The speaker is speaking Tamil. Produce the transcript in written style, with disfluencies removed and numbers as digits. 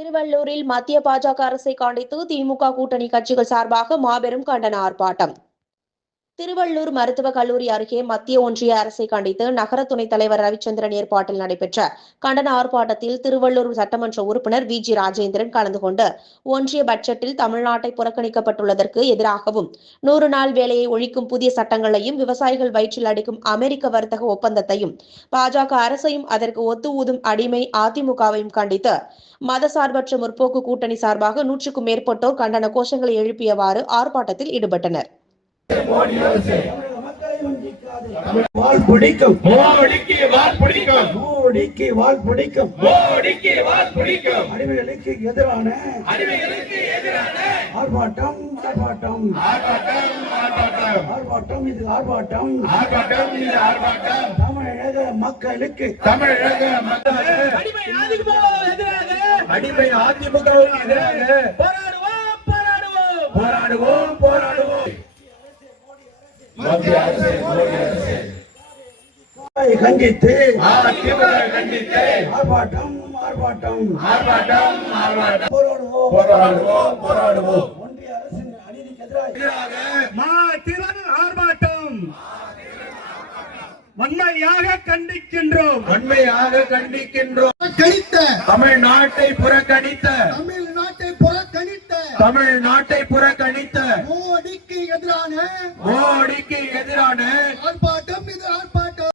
திருவள்ளூரில் மத்திய பாஜக அரசை கண்டித்து திமுக கூட்டணி கட்சிகள் சார்பாக மாபெரும் கண்டன ஆர்ப்பாட்டம். திருவள்ளூர் மருத்துவக் கல்லூரி அருகே மத்திய ஒன்றிய அரசை கண்டித்து நகர துணைத் தலைவர் ரவிச்சந்திரன் ஏற்பாட்டில் நடைபெற்ற கண்டன ஆர்ப்பாட்டத்தில் திருவள்ளூர் சட்டமன்ற உறுப்பினர் வி.ஜி. ராஜேந்திரன் கலந்து கொண்டு ஒன்றிய பட்ஜெட்டில் தமிழ்நாட்டை புறக்கணிக்கப்பட்டுள்ளதற்கு எதிராகவும் 100 நாள் வேலையை ஒழிக்கும் புதிய சட்டங்களையும் விவசாயிகள் வயிற்றில் அடிக்கும் அமெரிக்க வர்த்தக ஒப்பந்தத்தையும் பாஜக அரசையும் அதற்கு ஒத்து ஊதும் அடிமை அதிமுகவையும் கண்டித்து மதசார்பற்ற முற்போக்கு கூட்டணி சார்பாக 100க்கும் மேற்பட்டோர் கண்டன கோஷங்களை எழுப்பியவாறு ஆர்ப்பாட்டத்தில் ஈடுபட்டனர். வால் பிடிக்கும் மோடிக்கு வால் பிடிக்கும் மோடிக்கு வால் பிடிக்கும் மோடிக்கு வால் பிடிக்கும் அடிமைகளுக்கு எதிரான ஆர்ப்பாட்டம் ஆர்ப்பாட்டம் ஆர்ப்பாட்டம் ஆர்ப்பாட்டம் ஆர்ப்பாட்டம் இது ஆர்ப்பாட்டம் ஆர்ப்பாட்டம் இது ஆர்ப்பாட்டம் தமிழக மக்களுக்கு தமிழக மக்களுக்கு அடிமை அதிமுகவுக்கு எதிராக போராடுவோம் போராடுவோம் போராடுவோம் போராடுவோம். மத்திய அரசு மோடி அரசு கண்டித்து கண்டித்து ஆர்ப்பாட்டம் ஆர்ப்பாட்டம் ஆர்ப்பாட்டம் ஆர்ப்பாட்டம் போராடுவோம் போராடுவோம் போராடுவோம். ஒன்றிய அரசின் அநீதிக்கு எதிராக ஆர்ப்பாட்டம் வன்மையாக கண்டிக்கின்றோம் வன்மையாக கண்டிக்கின்றோம். கணித்த தமிழ்நாட்டை புறக்கணித்த தமிழ்நாட்டை புறக்கணித்த மோடிக்கு எதிரான மோடிக்கு எதிரான